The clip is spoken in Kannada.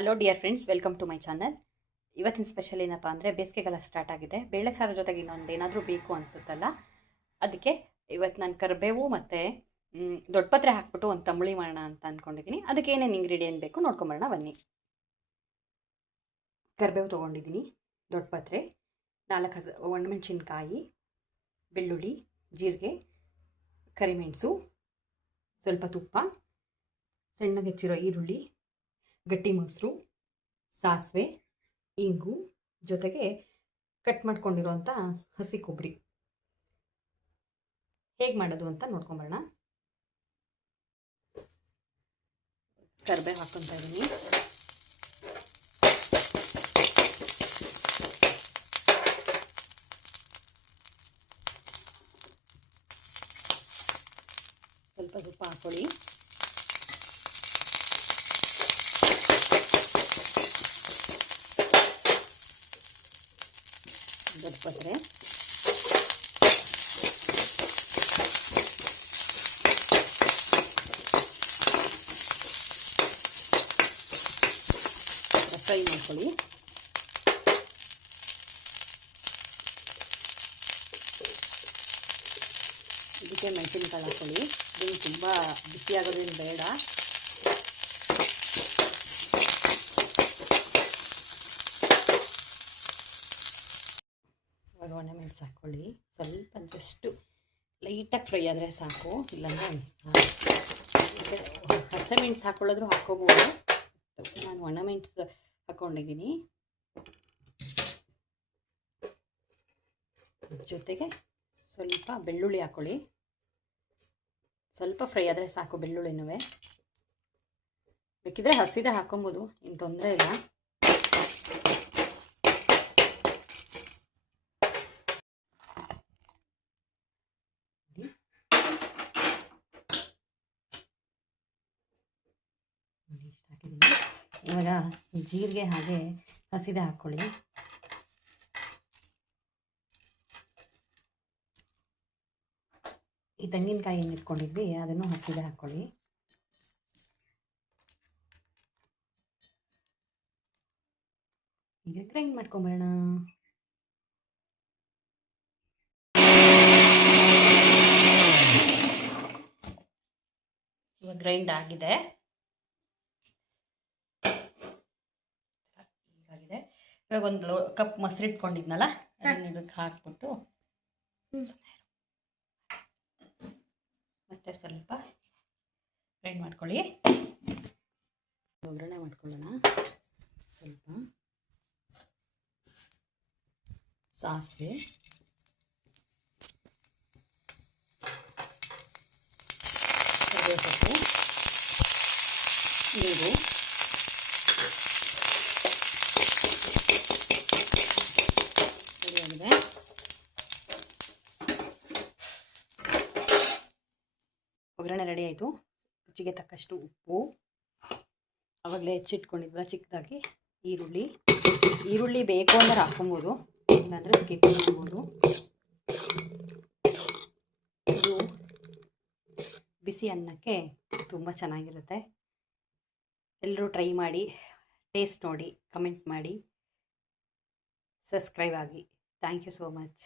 Hello dear friends, welcome to my channel. ಇವತ್ತಿನ ಸ್ಪೆಷಲ್ ಏನಪ್ಪ ಅಂದರೆ ಬೇಸಿಗೆಗಾಲ ಸ್ಟಾರ್ಟ್ ಆಗಿದೆ. ಬೇಳೆ ಸಾರು ಜೊತೆಗೆ ಇನ್ನೊಂದು ಏನಾದರೂ ಬೇಕು ಅನಿಸುತ್ತಲ್ಲ, ಅದಕ್ಕೆ ಇವತ್ತು ನಾನು ಕರಿಬೇವು ಮತ್ತು ದೊಡ್ಡಪತ್ರೆ ಹಾಕ್ಬಿಟ್ಟು ಒಂದು ತಂಬುಳಿ ಮಾಡೋಣ ಅಂತ ಅಂದ್ಕೊಂಡಿದ್ದೀನಿ. ಅದಕ್ಕೆ ಏನೇನು ಇಂಗ್ರೀಡಿಯೆಂಟ್ ಬೇಕು ನೋಡ್ಕೊಂಬರೋಣ ಬನ್ನಿ. ಕರಿಬೇವು ತೊಗೊಂಡಿದ್ದೀನಿ, ದೊಡ್ಡಪತ್ರೆ, 4 ಒಣಮೆಣಸಿನ್ಕಾಯಿ, ಬೆಳ್ಳುಳ್ಳಿ, ಜೀರಿಗೆ, ಕರಿಮೆಣಸು, ಸ್ವಲ್ಪ ತುಪ್ಪ, ಸಣ್ಣಗೆ ಹೆಚ್ಚಿರೋ ಈರುಳ್ಳಿ, ಗಟ್ಟಿ ಮೊಸರು, ಸಾಸಿವೆ, ಇಂಗು, ಜೊತೆಗೆ ಕಟ್ ಮಾಡ್ಕೊಂಡಿರೋಂಥ ಹಸಿ ಕೊಬ್ಬರಿ. ಹೇಗೆ ಮಾಡೋದು ಅಂತ ನೋಡ್ಕೊಂಬರೋಣ. ಕರಿಬೇವು ಹಾಕ್ಕೊತಾ ಇದ್ದೀನಿ. ಸ್ವಲ್ಪ ತುಪ್ಪ ಹಾಕ್ಕೊಳ್ಳಿ. ದೊಡ್ಡಪತ್ರೆ, ಫ್ರೈ ಮಾಡ್ಕೊಳ್ಳಿ. ಇದಕ್ಕೆ ಮೆಣಸಿನಕಾಳು ಹಾಕ್ಕೊಳ್ಳಿ. ಇದು ತುಂಬ ಬಿಸಿಯಾಗೋದೇನು ಬೇಡ. ಒಣಮೆಣಸು ಹಾಕ್ಕೊಳ್ಳಿ. ಸ್ವಲ್ಪ ಜಸ್ಟು ಲೈಟಾಗಿ ಫ್ರೈ ಆದರೆ ಸಾಕು, ಇಲ್ಲಾಂದರೆ ಹಸಿಮೆಣಸು ಹಾಕ್ಕೊಳ್ಳೋದ್ರೂ ಹಾಕ್ಕೋಬೋದು. ನಾನು ಒಣಮೆಣಸು ಹಾಕ್ಕೊಂಡಿದ್ದೀನಿ. ಜೊತೆಗೆ ಸ್ವಲ್ಪ ಬೆಳ್ಳುಳ್ಳಿ ಹಾಕ್ಕೊಳ್ಳಿ. ಸ್ವಲ್ಪ ಫ್ರೈ ಆದರೆ ಸಾಕು ಬೆಳ್ಳುಳ್ಳಿನೂ. ಬೇಕಿದ್ರೆ ಹಸಿದೆ ಹಾಕ್ಕೊಬೋದು, ಏನು ತೊಂದರೆ ಇಲ್ಲ. ಇವಾಗ ಜೀರಿಗೆ ಹಾಗೆ ಹಸಿದೆ ಹಾಕ್ಕೊಳ್ಳಿ. ಈ ತೆಂಗಿನಕಾಯಿ ಏನು ಇಟ್ಕೊಂಡಿದ್ವಿ ಅದನ್ನು ಹಸಿದೆ ಹಾಕ್ಕೊಳ್ಳಿ. ಈಗ ಗ್ರೈಂಡ್ ಮಾಡ್ಕೊಂಬರೋಣ. ಇವಾಗ ಗ್ರೈಂಡ್ ಆಗಿದೆ. ಇವಾಗ ಒಂದು ಕಪ್ ಮೊಸರು ಇಟ್ಕೊಂಡಿದ್ನಲ್ಲ ಅದನ್ನ ಇದಕ್ಕೆ ಹಾಕ್ಬಿಟ್ಟು ಮತ್ತೆ ಸ್ವಲ್ಪ ಗ್ರೈಂಡ್ ಮಾಡ್ಕೊಳ್ಳಿ. ಒಗ್ಗರಣೆ ಮಾಡ್ಕೊಳ್ಳೋಣ. ಸ್ವಲ್ಪ ಸಾಸಿವೆ, ಕರಿಬೇವು, ನೀರು, ಒಗ್ಗರಣೆ ರೆಡಿ ಆಯಿತು. ರುಚಿಗೆ ತಕ್ಕಷ್ಟು ಉಪ್ಪು, ಆವಾಗಲೇ ಹೆಚ್ಚಿಟ್ಕೊಂಡಿದ್ವಲ್ಲ ಚಿಕ್ಕದಾಗಿ ಈರುಳ್ಳಿ ಬೇಕು ಅಂದರೆ ಹಾಕ್ಕೊಬೋದು, ಇಲ್ಲಾಂದರೆ ಸ್ಕಿಪ್ ಮಾಡ್ಬೋದು. ಇದು ಬಿಸಿ ಅನ್ನಕ್ಕೆ ತುಂಬ ಚೆನ್ನಾಗಿರುತ್ತೆ. ಎಲ್ಲರೂ ಟ್ರೈ ಮಾಡಿ, ಟೇಸ್ಟ್ ನೋಡಿ, ಕಮೆಂಟ್ ಮಾಡಿ, ಸಬ್ಸ್ಕ್ರೈಬ್ ಆಗಿ. Thank you so much.